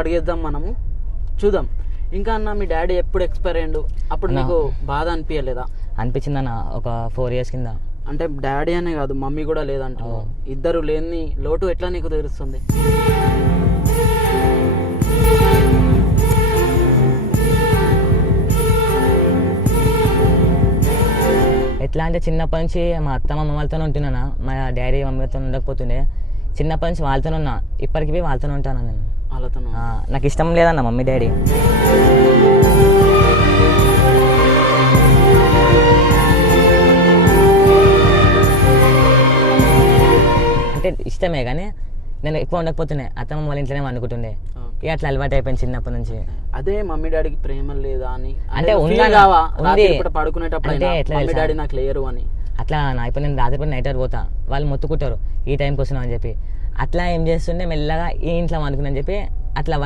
అడిగేద్దాం మనము, చూద్దాం. ఇంకా అన్న మీ డాడీ ఎప్పుడు ఎక్స్పైర్ అయ్యిండు? అప్పుడు నీకు బాధ అనిపించలేదా? అనిపించిందన్న ఒక 4 years కింద. అంటే డాడీ అనే కాదు, మమ్మీ కూడా లేదంట, ఇద్దరు లేని లోటు ఎట్లా నీకు తెలుస్తుంది? ఎట్లా అంటే చిన్నప్పటి నుంచి మా అత్తమ్మ వాళ్ళతోనే ఉంటున్నాను, మా డాడీ మమ్మీతో ఉండకపోతుండే. చిన్నప్పటి నుంచి వాళ్ళతోనే ఉన్నా, ఇప్పటికి వాళ్ళతోనే ఉంటాను నేను. వాళ్ళతో నాకు ఇష్టం లేదన్న మమ్మీ డాడీ. అంటే ఇష్టమే కానీ నేను ఎక్కువ ఉండకపోతుండే, అత్తమ్మ వాళ్ళ ఇంట్లోనే వండుకుంటుండే. ఇక అట్లా అలవాటు అయిపోయింది చిన్నప్పటి నుంచి. అదే మమ్మీ డాడీకి ప్రేమ లేదా అని అంటే పడుకునేటప్పుడు మమ్మీ డాడీ నాకు లేరు అని అట్లా ఇప్పుడు నేను రాత్రి నైట్ అవుట్ పోతా, వాళ్ళు మొత్తుకుంటారు ఈ టైంకి వస్తున్నావు అని చెప్పి. అట్లా ఏం చేస్తుండే మెల్లగా ఈ ఇంట్లో వండుకుని చెప్పి అట్లా